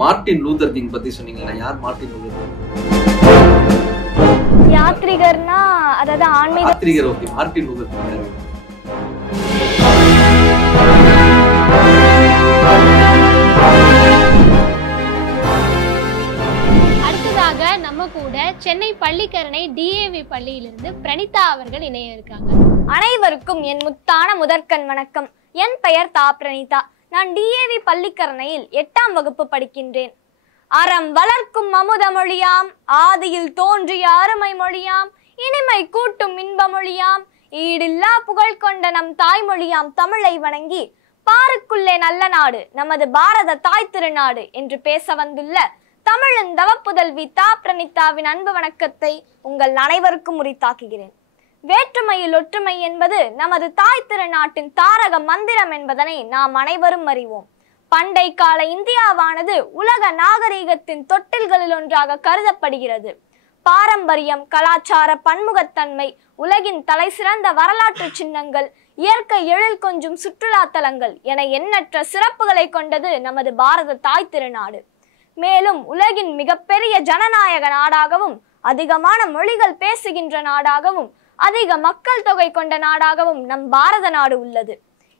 Martin Luther king பத்தி சொன்னீங்களா? யார் மார்ட்டின் லூதர் கிங்? யாத்ரிகர்னா அதாவது ஆன்மீக யாத்ரிகர். ஓகே, மார்ட்டின் லூதர் கிங் யாரு? அடுத்ததாக நம்ம கூட சென்னை பள்ளிக்கரணை DAV பள்ளியிலிருந்து பிரணிதா அவர்கள் இணைய இருக்காங்க. அனைவருக்கும் என் முத்தான முதற்கண் வணக்கம். என் பெயர் பிரணிதா. நான் DAV பள்ளிக்கரணையில் 8ஆம் வகுப்பு படிக்கின்றேன். அறம் வளர்க்கும் அமுத மொழியாம், ஆதியில் தோன்றிய அருமை மொழியாம், இனிமை கூட்டும் இன்ப மொழியாம், ஈடில்லா புகழ் கொண்ட நம் தாய்மொழியாம் தமிழை வணங்கி பாருக்குள்ளே நல்ல நாடு நமது பாரத தாய் திருநாடு என்று பேச வந்துள்ள தமிழின் தவப்புதல்வி பிரணிதாவின் அன்பு வணக்கத்தை உங்கள் அனைவருக்கும் உரித்தாக்குகிறேன். வேற்றுமையில் ஒற்றுமை என்பது நமது தாய் திருநாட்டின் தாரக மந்திரம் என்பதனை நாம் அனைவரும் அறிவோம். பண்டை கால இந்தியாவானது உலக நாகரீகத்தின் தொட்டில்களில் ஒன்றாக கருதப்படுகிறது. பாரம்பரியம், கலாச்சார பன்முகத்தன்மை, உலகின் தலை சிறந்த வரலாற்று சின்னங்கள், இயற்கை எழில் கொஞ்சும் சுற்றுலா தலங்கள் என எண்ணற்ற சிறப்புகளை கொண்டது நமது பாரத தாய் திருநாடு. மேலும் உலகின் மிகப்பெரிய ஜனநாயக நாடாகவும், அதிகமான மொழிகள் பேசுகின்ற நாடாகவும், அதிக மக்கள் தொகை கொண்ட நாடாகவும் நம் பாரத நாடு உள்ளது.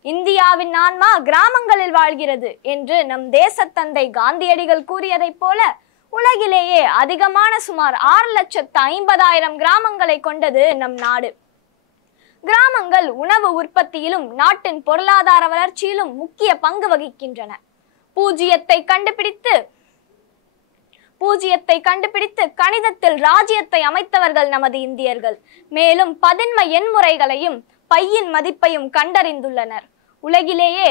இந்தியாவின் ஆன்மா கிராமங்களில் வாழ்கிறது என்று நம் தேசத்தந்தை காந்தியடிகள் கூறியதைப் போல உலகிலேயே அதிகமான சுமார் 6,50,000 கிராமங்களை கொண்டது நம் நாடு. கிராமங்கள் உணவு உற்பத்தியிலும் நாட்டின் பொருளாதார வளர்ச்சியிலும் முக்கிய பங்கு வகிக்கின்றன. பூஜ்ஜியத்தை கண்டுபிடித்து கணிதத்தில் ராஜ்யத்தை அமைத்தவர்கள் நமது இந்தியர்கள். மேலும் பதின்ம எண்முறைகளையும் பையின் மதிப்பையும் கண்டறிந்துள்ளனர். உலகிலேயே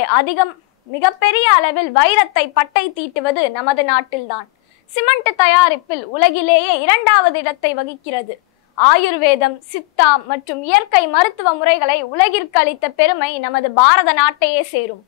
மிகப்பெரிய அளவில் வைரத்தை பட்டை தீட்டுவது நமது நாட்டில்தான். சிமெண்ட் தயாரிப்பில் உலகிலேயே 2வது இடத்தை வகிக்கிறது. ஆயுர்வேதம், சித்தா மற்றும் இயற்கை மருத்துவ முறைகளை உலகிற்கு அளித்த பெருமை நமது பாரத நாட்டையே சேரும்.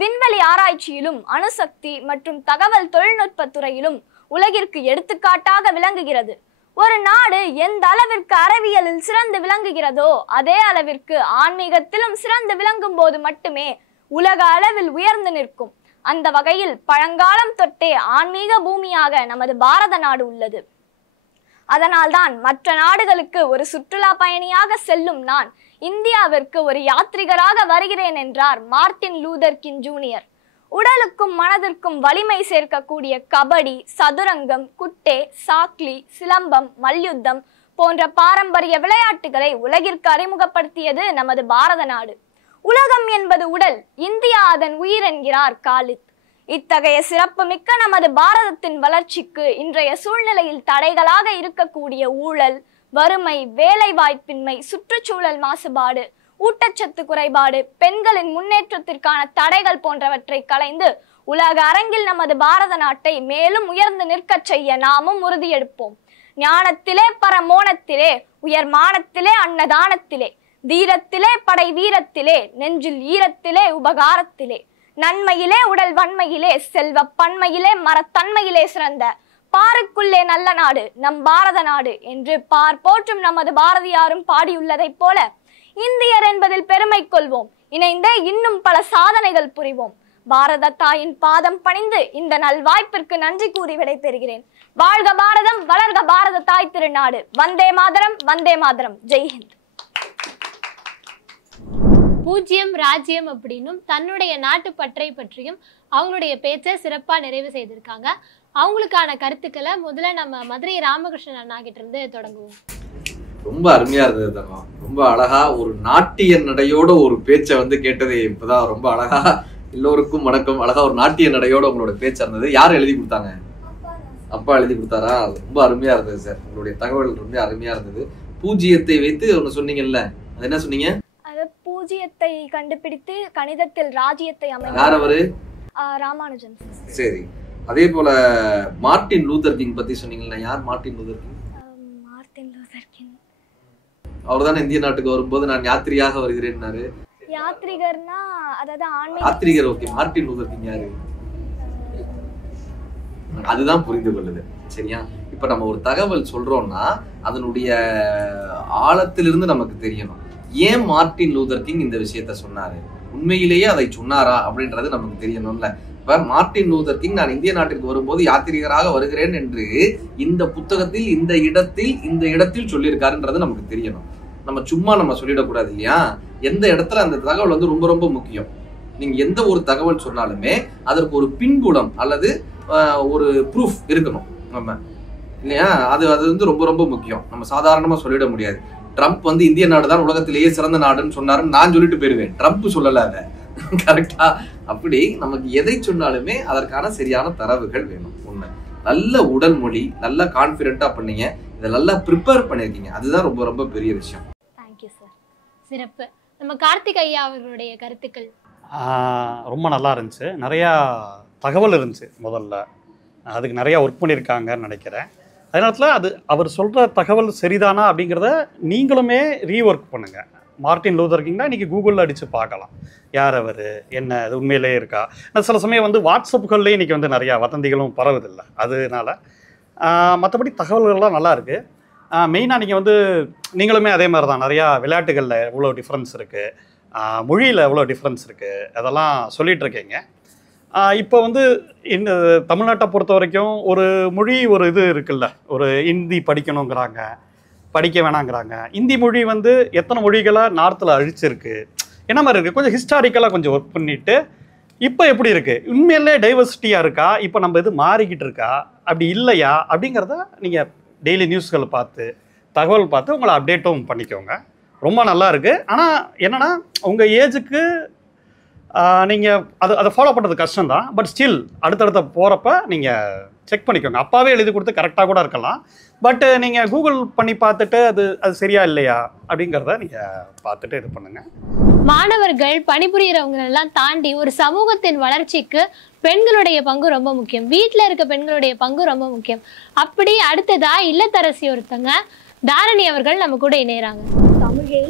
விண்வெளி ஆராய்ச்சியிலும் அணுசக்தி மற்றும் தகவல் தொழில்நுட்ப துறையிலும் உலகிற்கு எடுத்துக்காட்டாக விளங்குகிறது. ஒரு நாடு எந்த அளவிற்கு அறிவியலில் சிறந்து விளங்குகிறதோ அதே அளவிற்கு ஆன்மீகத்திலும் சிறந்து விளங்கும் போது மட்டுமே உலக அளவில் உயர்ந்து நிற்கும். அந்த வகையில் பழங்காலம் தொட்டே ஆன்மீக பூமியாக நமது பாரத நாடு உள்ளது. அதனால்தான் மற்ற நாடுகளுக்கு ஒரு சுற்றுலா பயணியாக செல்லும் நான் இந்தியாவிற்கு ஒரு யாத்ரிகராக வருகிறேன் என்றார் மார்ட்டின் லூதர் கிங் ஜூனியர். உடலுக்கும் மனதிற்கும் வலிமை சேர்க்கக்கூடிய கபடி, சதுரங்கம், குட்டே, சாக்லி, சிலம்பம், மல்யுத்தம் போன்ற பாரம்பரிய விளையாட்டுகளை உலகிற்கு அறிமுகப்படுத்தியது நமது பாரத நாடு. உலகம் என்பது உடல், இந்தியா அதன் உயிர் என்கிறார் காலித். இத்தகைய சிறப்பு மிக்க நமது பாரதத்தின் வளர்ச்சிக்கு இன்றைய சூழ்நிலையில் தடைகளாக இருக்கக்கூடிய ஊழல், வறுமை, வேலை வாய்ப்பின்மை, சுற்றுச்சூழல் மாசுபாடு, ஊட்டச்சத்து குறைபாடு, பெண்களின் முன்னேற்றத்திற்கான தடைகள் போன்றவற்றை களைந்து உலக அரங்கில் நமது பாரத நாட்டை மேலும் உயர்ந்து நிற்கச் செய்ய நாமும் உறுதியெடுப்போம். ஞானத்திலே பரமோனத்திலே, உயர்மானத்திலே அன்னதானத்திலே, தீரத்திலே படை வீரத்திலே, நெஞ்சில் ஈரத்திலே உபகாரத்திலே, நன்மையிலே உடல் வன்மையிலே, செல்வ பன்மையிலே மரத்தன்மையிலே சிறந்த பாருக்குள்ளே நல்ல நாடு நம் பாரத நாடு என்று போற்றும் நமது பாரதியாரும் பாடியுள்ளதைப் போல இந்தியர் என்பதில் பெருமை கொள்வோம். இணைந்தே இன்னும் பல சாதனைகள் புரிவோம். பாரத தாயின் பாதம் பணிந்து இந்த நல்வாய்ப்பிற்கு நன்றி கூறி விடைபெறுகிறேன். வாழ்க பாரதம், வளர்க பாரத தாய் திருநாடு. வந்தே மாதரம், வந்தே மாதரம். ஜெய்ஹிந்த். பூஜ்யம் ராஜ்யம் அப்படின்னும் தன்னுடைய நாட்டு பற்றை பற்றியும் அவங்களுடைய பேச்சை சிறப்பா நிறைவு செய்திருக்காங்க. அவங்களுக்கான கருத்துக்களை முதல்ல நம்ம மதுரை ராமகிருஷ்ணன் அண்ணா கிட்ட இருந்து தொடங்குவோம். ரொம்ப அருமையா இருந்தது தங்கம். ரொம்ப அழகா ஒரு நாட்டிய நடையோட ஒரு பேச்சை கேட்டது இப்பதான் ரொம்ப அழகா. எல்லோருக்கும் வணக்கம். அழகா ஒரு நாட்டிய நடையோட உங்களோட பேச்சா இருந்தது. யார் எழுதி கொடுத்தாங்க? அப்பா எழுதி கொடுத்தாரா? ரொம்ப அருமையா இருந்தது சார். உங்களுடைய தகவல் ரொம்ப அருமையா இருந்தது. பூஜ்ஜியத்தை வைத்து ஒண்ணு சொன்னீங்கல்ல, அது என்ன சொன்னீங்க? பூஜ்ஜியத்தை கண்டுபிடித்து கணிதத்தில் ராஜ்யத்தை அமைத்தார். யார் அவரு? ராமானுஜன். சரி. அதே போல மார்ட்டின் லூதர் கிங் பத்தி சொன்னீங்கல்ல, யார் Martin Luther king? Martin Luther king அவர்தான் இந்திய நாட்டுக்கு வரும்போது நான் யாத்திரியாக வருகிறேன்னாரு. யாத்ரிகர்னா அதாவது ஆன்மீக யாத்ரிகர். ஓகே, மார்ட்டின் லூதர் கிங் யாரு? அதுதான் புரிந்து கொள்ளுது. சரியா? இப்ப நம்ம ஒரு தகவல் சொல்றோம்னா அதனுடைய ஆழத்திலிருந்து நமக்கு தெரியணும். ஏன் மார்ட்டின் லூதர் கிங் இந்த விஷயத்த சொன்னாரு, உண்மையிலேயே அதை சொன்னாரா அப்படின்றது நமக்கு தெரியணும்ல. இப்ப மார்ட்டின் லூதர் கிங் நான் இந்திய நாட்டிற்கு வரும்போது யாத்திரிகராக வருகிறேன் என்று இந்த புத்தகத்தில் இந்த இடத்தில் சொல்லியிருக்காருன்றது நமக்கு தெரியணும். நம்ம சும்மா நம்ம சொல்லிடக்கூடாது இல்லையா? எந்த இடத்துல அந்த தகவல் வந்து ரொம்ப ரொம்ப முக்கியம். நீங்க எந்த ஒரு தகவல் சொன்னாலுமே அதற்கு ஒரு பின்புலம் அல்லது ஒரு ப்ரூஃப் இருக்கணும் நம்ம இல்லையா? அது வந்து ரொம்ப ரொம்ப முக்கியம். நம்ம சாதாரணமா சொல்லிட முடியாது. ட்ரம்ப் வந்து இந்திய நாடு தான் உலகத்திலேயே சிறந்த நாடுன்னு சொன்னாருன்னு நான் சொல்லிட்டு போயிருவேன். ட்ரம்ப் சொல்லல அதை. கரெக்டா? அப்படி நமக்கு எதை சொன்னாலுமே அதற்கான சரியான தரவுகள் வேணும். உண்மை. நல்ல உடல் மொழி, நல்ல கான்பிடென்ட்டா பண்ணீங்க, இதை நல்லா ப்ரிப்பேர் பண்ணிருக்கீங்க. அதுதான் ரொம்ப ரொம்ப பெரிய விஷயம். Thank you sir. சிறப்பு. நம்ம கார்த்திக் ஐயா அவர்களுடைய கருத்துக்கள் ரொம்ப நல்லா இருந்துச்சு. நிறையா தகவல் இருந்துச்சு. முதல்ல அதுக்கு நிறையா ஒர்க் பண்ணியிருக்காங்கன்னு நினைக்கிறேன். அதே நேரத்தில் அது அவர் சொல்கிற தகவல் சரிதானா அப்படிங்கிறத நீங்களுமே ரீஒர்க் பண்ணுங்கள். மார்ட்டின் லூதர் கிங்னா இன்றைக்கி கூகுளில் அடித்து பார்க்கலாம். யார் அவர், என்ன அது உண்மையிலே இருக்கா. சில சமயம் வந்து வாட்ஸ்அப்புகள்லேயே இன்றைக்கி வந்து நிறையா வதந்திகளும் பரவுதில்லை. அதனால மற்றபடி தகவல்கள்லாம் நல்லா இருக்குது. மெயினாக நீங்கள் வந்து நீங்களுமே அதே மாதிரி தான் நிறையா விளையாட்டுகளில் எவ்வளோ டிஃப்ரென்ஸ் இருக்குது, மொழியில் எவ்வளோ டிஃப்ரென்ஸ் இருக்குது, அதெல்லாம் சொல்லிகிட்டு இருக்கீங்க. இப்போ வந்து இந்த தமிழ்நாட்டை பொறுத்த வரைக்கும் ஒரு மொழி ஒரு இது இருக்குல்ல, ஒரு ஹிந்தி படிக்கணுங்கிறாங்க, படிக்க வேணாங்கிறாங்க. ஹிந்தி மொழி வந்து எத்தனை மொழிகளை நார்த்தில் அழிச்சிருக்கு, என்ன மாதிரி இருக்குது. கொஞ்சம் ஹிஸ்டாரிக்கலாக கொஞ்சம் ஒர்க் பண்ணிவிட்டு இப்போ எப்படி இருக்குது, உண்மையிலே டைவர்சிட்டியாக இருக்கா, இப்போ நம்ம இது மாறிக்கிட்டு இருக்கா, அப்படி இல்லையா அப்படிங்கிறத நீங்கள் டெய்லி நியூஸ்களை பார்த்து தகவல் பார்த்து உங்களை அப்டேட்டும் பண்ணிக்கோங்க. ரொம்ப நல்லா இருக்குது. ஆனால் என்னென்னா உங்கள் ஏஜுக்கு நீங்கள் அதை ஃபாலோ பண்ணுறது கஷ்டம்தான். பட் ஸ்டில் அடுத்தடுத்த போகிறப்ப நீங்கள் செக் பண்ணிக்கோங்க. அப்பாவே எழுதி கொடுத்து கரெக்டாக கூட இருக்கலாம். பட் நீங்கள் கூகுள் பண்ணி பார்த்துட்டு அது சரியா இல்லையா அப்படிங்கிறத நீங்கள் பார்த்துட்டு இது பண்ணுங்கள். மாணவர்கள் பணிபுரியறவங்க எல்லாம் தாண்டி ஒரு சமூகத்தின் வளர்ச்சிக்கு பெண்களுடைய பங்கு ரொம்ப முக்கியம். வீட்டில் இருக்க பெண்களுடைய பங்கு ரொம்ப முக்கியம். அப்படி அடுத்ததா இல்லத்தரசி ஒருத்தங்க தாரணி அவர்கள் நம்ம கூட இணையறாங்க. தமிழே,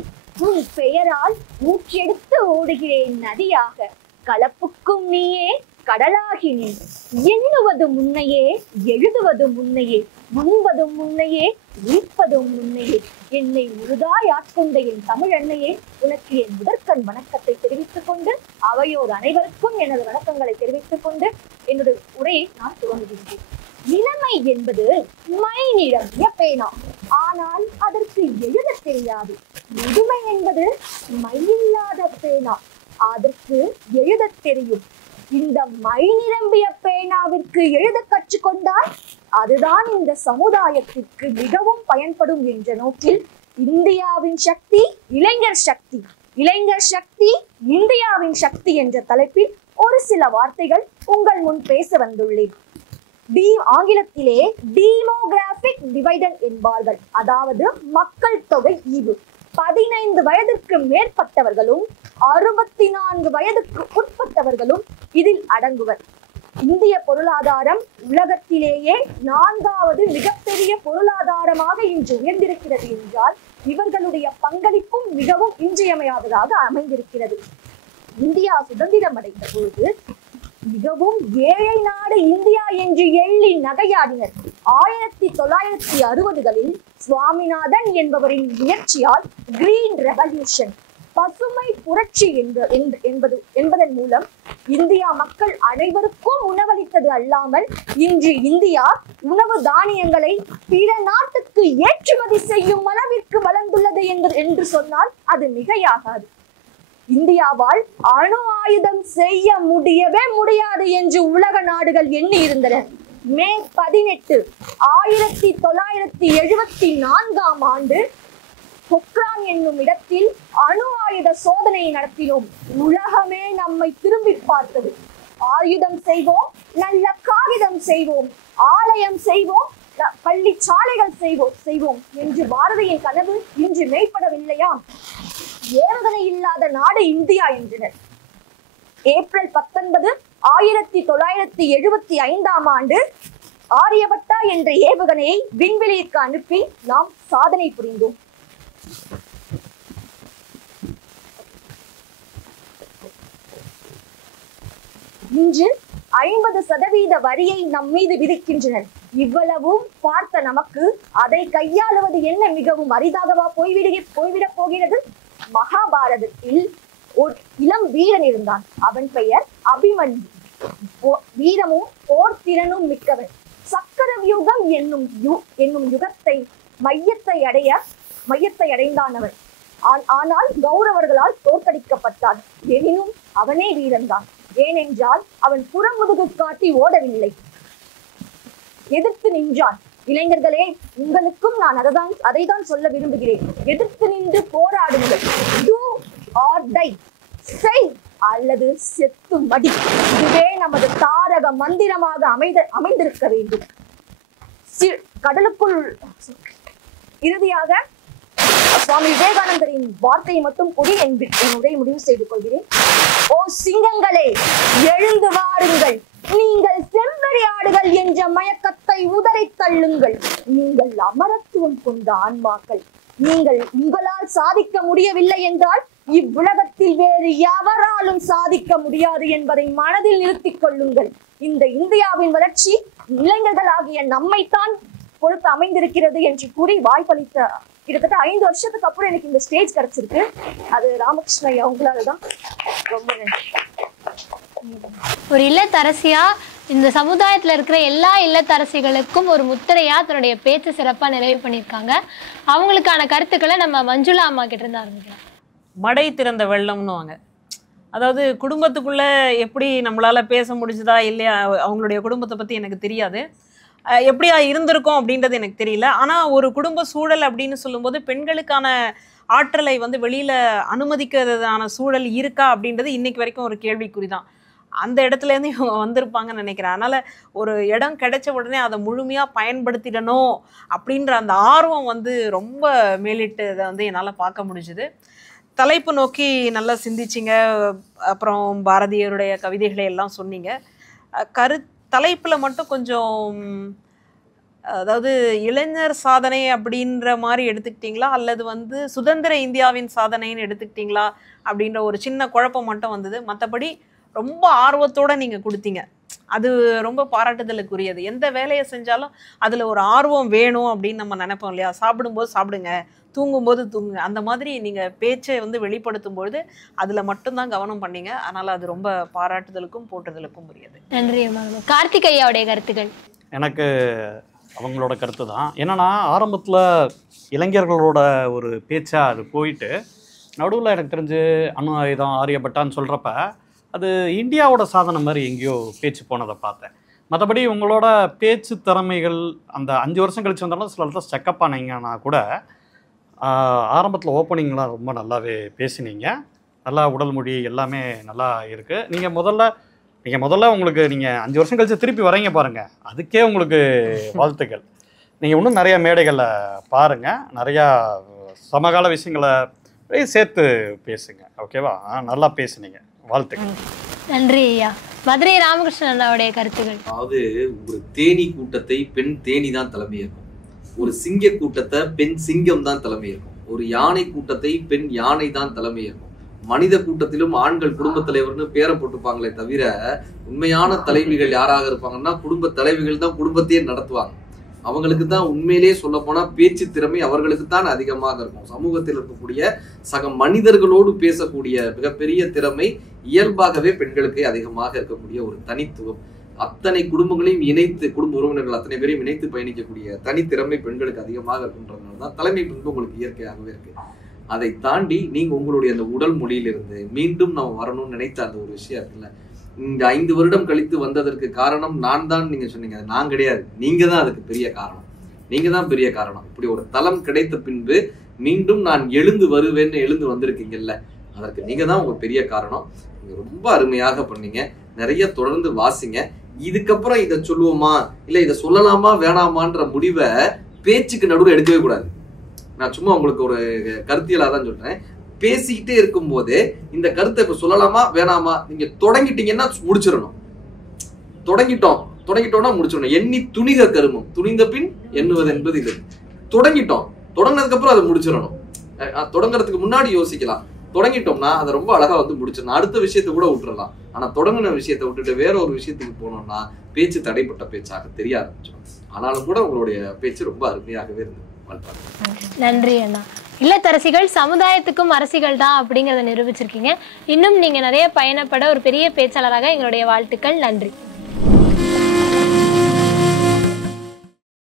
உன் பெயரால் மூச்செடுத்து ஓடுகிறேன் நதியாக, கலப்புக்கும் நீயே கடலாகி நீ, எண்ணுவது முன்னையே எழுதுவது முன்னையே, உண்பதும் முன்னையே உயிர்ப்பதும் முன்னையே, என்னை முழுதாய் ஆட்கொண்ட என் தமிழ் அன்னையே, உனக்கு என் முதற்கண் வணக்கத்தை தெரிவித்துக் கொண்டு அவையோர் அனைவருக்கும் எனது வணக்கங்களை தெரிவித்துக் கொண்டு என்னுடைய உரையை நான் துவங்குகின்றேன். இளமை என்பது மை நிரம்பிய பேனா, ஆனால் அதற்கு எழுத தெரியாது. முதுமை என்பது மையில்லாத பேனா, அதற்கு எழுத தெரியும். இந்த மை நிரம்பிய பேனாவிற்கு எழுத கற்றுக்கொண்டால் அதுதான் இந்த சமுதாயத்திற்கு மிகவும் பயன்படும் என்ற நோக்கில் இந்தியாவின் சக்தி இளைஞர் சக்தி, இளைஞர் சக்தி இந்தியாவின் சக்தி என்ற தலைப்பில் ஒரு சில வார்த்தைகள் உங்கள் முன் பேச வந்துள்ளேன். ஆங்கிலத்திலே டீமோகிராபிக் டிவைடர் என்பார்கள், அதாவது மக்கள் தொகை ஈவு. 15 வயதிற்கு மேற்பட்டவர்களும் 64 வயதுக்கு உட்பட்டவர்களும் இதில் அடங்குவர். இந்திய பொருளாதாரம் உலகத்திலேயே 4வது மிகப்பெரிய பொருளாதாரமாக இன்று உயர்ந்திருக்கிறது என்றால் இவர்களுடைய பங்களிப்பும் மிகவும் இன்றியமையாததாக அமைந்திருக்கிறது. இந்தியா சுதந்திரம் அடைந்த பொழுது மிகவும் ஏழை நாடு இந்தியா என்று எள்ளி நகையாடினர். 1960களில் சுவாமிநாதன் என்பவரின் முயற்சியால் கிரீன் ரெவல்யூஷன், பசுமை புரட்சி என்பதன் மூலம் இந்தியா மக்கள் அனைவருக்கும் உணவளித்தது அல்லாமல் இன்று இந்தியா உணவு தானியங்களை பிற நாட்டுக்கு ஏற்றுமதி செய்யும் அளவிற்கு வளர்ந்துள்ளது என்று சொன்னால் அது மிகையாகாது. இந்தியாவால் அணு ஆயுதம் செய்ய முடியவே முடியாது என்று உலக நாடுகள் எண்ணி இருந்தன. மே 18, 1974ஆம் ஆண்டு பொக்ரான் என்னும் இடத்தில் அணு ஆயுத சோதனை நடத்தினோம். உலகமே நம்மை திரும்பி பார்த்தது. ஆயுதம் செய்வோம், நல்ல காகிதம் செய்வோம், ஆலயம் செய்வோம், பள்ளி சாலைகள் செய்வோம் என்று பாரதியின் கனவு இன்று மெய்ப்படவில்லையா? ஏவுகணை இல்லாத நாடு இந்தியா என்றனர். ஏப்ரல் 19, 1975ஆம் ஆண்டு ஆரியபட்டா என்ற ஏவுகணையை விண்வெளிக்கு அனுப்பி நாம் சாதனை புரிந்தோம். இன்று 50% வரியை நம் மீது விதிக்கின்றனர். இவ்வளவும் பார்த்த நமக்கு அதை கையாளுவது என்ன மிகவும் அரிதாகவா போய்விடப் போகிறது? மகாபாரதத்தில் ஒரு இளம் வீரன் இருந்தான். அவன் பெயர் அபிமன்யு. வீரமும் போர் திறனும் மிக்கவர். சக்கர வியூகம் என்னும் யுகத்தை மையத்தை அடைந்தானவர். ஆனால் கௌரவர்களால் தோற்கடிக்கப்பட்டான். எனினும் அவனே வீரன்தான். ஏனென்றால் அவன் புறமுதுகு காட்டி ஓடவில்லை, எதிர்த்து நின்றான். இளைஞர்களே, உங்களுக்கும் நான் அதைதான் சொல்ல விரும்புகிறேன். எதிர்த்து நின்று போராடுங்கள். Do or die. செய் அல்லது செத்து மடி. இதுவே நமது தாரக மந்திரமாக அமைந்திருக்க வேண்டும். கடலுக்குள் இறுதியாக சுவாமி விவேகானந்தரின் வார்த்தையை மட்டும் கூறி என் உரை முடிவு செய்து கொள்கிறேன். ஓ சிங்கங்களே, எழுந்து வாருங்கள். நீங்கள் செம்பரியாடுகள் என்ற மயக்கத்தை உதறி தள்ளுங்கள். நீங்கள் அமரத்துவம் கொண்ட ஆன்மாக்கள். நீங்கள் உங்களால் சாதிக்க முடியவில்லை என்றால் இவ்வுலகத்தில் வேறு எவராலும் சாதிக்க முடியாது என்பதை மனதில் நிறுத்திக் கொள்ளுங்கள். இந்த இந்தியாவின் வளர்ச்சி இளைஞர்களாகிய நம்மைத்தான் பொறுத்து அமைந்திருக்கிறது என்று கூறி வாய்ப்பளித்த கிட்டத்தட்ட 5 வருஷத்துக்கு அப்புறம் எனக்கு இந்த ஸ்டேஜ் கிடைச்சிருக்கு. அது ராமகிருஷ்ண ஐயா உங்களாலதான். ரொம்ப நன்றி. ஒரு இல்லத்தரசியா இந்த சமுதாயத்துல இருக்கிற எல்லா இல்லத்தரசிகளுக்கும் ஒரு முத்திரையா தன்னுடைய பேச்சு சிறப்பா நிறைவு பண்ணியிருக்காங்க. அவங்களுக்கான கருத்துக்களை நம்ம மஞ்சுளா அம்மா கிட்ட இருந்து ஆரம்பிக்கலாம். மடை திறந்த வெள்ளம்னுவாங்க. அதாவது குடும்பத்துக்குள்ள எப்படி நம்மளால பேச முடிஞ்சுதா இல்லையா, அவங்களுடைய குடும்பத்தை பத்தி எனக்கு தெரியாது, எப்படியா இருந்திருக்கும் அப்படின்றது எனக்கு தெரியல. ஆனால் ஒரு குடும்ப சூழல் அப்படின்னு சொல்லும்போது பெண்களுக்கான ஆற்றலை வந்து வெளியில் அனுமதிக்கிறதான சூழல் இருக்கா அப்படின்றது இன்னைக்கு வரைக்கும் ஒரு கேள்விக்குறி தான். அந்த இடத்துலேருந்து இவங்க வந்திருப்பாங்கன்னு நினைக்கிறேன். அதனால் ஒரு இடம் கிடைச்ச உடனே அதை முழுமையாக பயன்படுத்திடணும் அப்படின்ற அந்த ஆர்வம் வந்து ரொம்ப மேலிட்டு அதை வந்து என்னால் பார்க்க முடிஞ்சுது. தலைப்பு நோக்கி நல்லா சிந்திச்சிங்க. அப்புறம் பாரதியருடைய கவிதைகளை எல்லாம் சொன்னீங்க. தலைப்பில் மட்டும் கொஞ்சம், அதாவது இளைஞர் சாதனை அப்படின்ற மாதிரி எடுத்துக்கிட்டிங்களா அல்லது வந்து சுதந்திர இந்தியாவின் சாதனைன்னு எடுத்துக்கிட்டிங்களா அப்படின்ற ஒரு சின்ன குழப்பம் மட்டும் வந்தது. மற்றபடி ரொம்ப ஆர்வத்தோடு நீங்கள் கொடுத்தீங்க. அது ரொம்ப பாராட்டுதலுக்குரியது. எந்த வேலையை செஞ்சாலும் அதில் ஒரு ஆர்வம் வேணும் அப்படின்னு நம்ம நினைப்போம் இல்லையா? சாப்பிடும்போது சாப்பிடுங்க, தூங்கும்போது தூங்குங்க, அந்த மாதிரி நீங்கள் பேச்சை வந்து வெளிப்படுத்தும் பொழுது அதில் மட்டும்தான் கவனம் பண்ணீங்க. அதனால் அது ரொம்ப பாராட்டுதலுக்கும் போற்றுதலுக்கும் உரியது. நன்றி. கார்த்திக் ஐயாவுடைய கருத்துக்கள். எனக்கு அவங்களோட கருத்து தான். என்னன்னா, ஆரம்பத்தில் இளைஞர்களோட ஒரு பேச்சா அது போயிட்டு நடுவில் எனக்கு தெரிஞ்சு அணு ஆயுதம் ஆரியப்பட்டான்னு சொல்கிறப்ப அது இந்தியாவோட சாதனை மாதிரி எங்கேயோ பேச்சு போனதை பார்த்தேன். மற்றபடி உங்களோட பேச்சு திறமைகள் அந்த 5 வருஷம் கழிச்சு வந்தாலும் சில இடத்துல செக்கப் ஆனீங்கன்னா கூட ஆரம்பத்தில் ஓப்பனிங்லாம் ரொம்ப நல்லாவே பேசினீங்க. நல்லா உடல் மொழி எல்லாமே நல்லா இருக்குது. நீங்கள் முதல்ல உங்களுக்கு நீங்கள் 5 வருஷம் கழிச்சு திருப்பி வரீங்க பாருங்கள், அதுக்கே உங்களுக்கு வாழ்த்துக்கள். நீங்கள் இன்னும் நிறையா மேடைகளை பாருங்கள், நிறையா சமகால விஷயங்களை சேர்த்து பேசுங்க. ஓகேவா? நல்லா பேசுனீங்க, வாழ்த்துக்கள். நன்றி ஐயா. மதுரை ராமகிருஷ்ணன் அண்ணாவுடைய கருத்துக்கள். அதாவது ஒரு தேனி கூட்டத்தை பெண் தேனி தான் தலைமை இருக்கும், ஒரு சிங்க கூட்டத்தை பெண் சிங்கம் தான் தலைமை இருக்கும், ஒரு யானை கூட்டத்தை பெண் யானை தான் தலைமை இருக்கும். மனித கூட்டத்திலும் ஆண்கள் குடும்ப தலைவர்னு பேரை போட்டுப்பாங்களே தவிர உண்மையான தலைவிகள் யாராக இருப்பாங்கன்னா குடும்ப தலைவிகள் தான் குடும்பத்தையே நடத்துவாங்க. அவங்களுக்கு தான் உண்மையிலேயே சொல்ல போனா பேச்சு திறமை அவர்களுக்கு தான் அதிகமாக இருக்கும். சமூகத்தில் இருக்கக்கூடிய சக மனிதர்களோடு பேசக்கூடிய மிகப்பெரிய திறமை இயல்பாகவே பெண்களுக்கு அதிகமாக இருக்கக்கூடிய ஒரு தனித்துவம். அத்தனை குடும்பங்களையும் இணைத்து, குடும்ப உறவினர்கள் அத்தனை பேரையும் இணைத்து பயணிக்கக்கூடிய தனித்திறமை பெண்களுக்கு அதிகமாக இருக்குன்றதுனால தான் தலைமை பண்பு உங்களுக்கு இயற்கையாகவே இருக்கு. அதை தாண்டி நீங்க உங்களுடைய அந்த உடல் மொழியிலிருந்து மீண்டும் நம்ம வரணும்னு நினைத்த அந்த ஒரு விஷயம் இருக்குல்ல, இந்த 5 வருடம் கழித்து வந்ததற்கு காரணம் நான் தான் நீங்க சொன்னீங்க. நான் கிடையாது, நீங்க தான் அதுக்கு பெரிய காரணம். நீங்க தான் பெரிய காரணம். இப்படி ஒரு தளம் கிடைத்த பின்பு மீண்டும் நான் எழுந்து வருவேன்னு எழுந்து வந்திருக்கீங்கல்ல, அதற்கு நீங்க தான் உங்க பெரிய காரணம். நீங்க ரொம்ப அருமையாக பண்ணீங்க. நிறைய தொடர்ந்து வாசிங்க. இதுக்கப்புறம் இதை சொல்லுவோமா இல்ல இதை சொல்லலாமா வேணாமான்ற முடிவை பேச்சுக்கு நடுவில் எடுக்கவே கூடாது. நான் சும்மா உங்களுக்கு ஒரு கருத்தியலா தான் சொல்றேன். பேசிக்கிட்டே இருக்கும் போதே இந்த கருத்தை இப்ப சொல்லலாமா வேணாமா நீங்க தொடங்கிட்டீங்கன்னா முடிச்சிடணும். தொடங்கிட்டோம்னா முடிச்சிடணும். எண்ணி துணிக கருமம், துணிந்த பின் எண்ணுவது என்பது இது. தொடங்கினதுக்கு அப்புறம் அதை முடிச்சிடணும். தொடங்குறதுக்கு முன்னாடி யோசிக்கலாம். தொடங்கிட்டோம்னா அதை ரொம்ப அழகா வந்து முடிச்சிடணும். அடுத்த விஷயத்த கூட விட்டுறலாம். ஆனா தொடங்கின விஷயத்தை விட்டுட்டு வேற ஒரு விஷயத்துக்கு போனோம்னா பேச்சு தடைப்பட்ட பேச்சாக தெரிய ஆரம்பிச்சிடும். ஆனாலும் கூட உங்களுடைய பேச்சு ரொம்ப அருமையாகவே இருந்தது. நன்றி அண்ணா. இல்லத்தரசிகள் சமுதாயத்துக்கும் அரசிகள் தான் அப்படிங்கிறத நிரூபிச்சிருக்கீங்க. இன்னும் நீங்க நிறைய பயணப்பட ஒரு பெரிய பேச்சாளராக எங்களுடைய வாழ்த்துக்கள். நன்றி.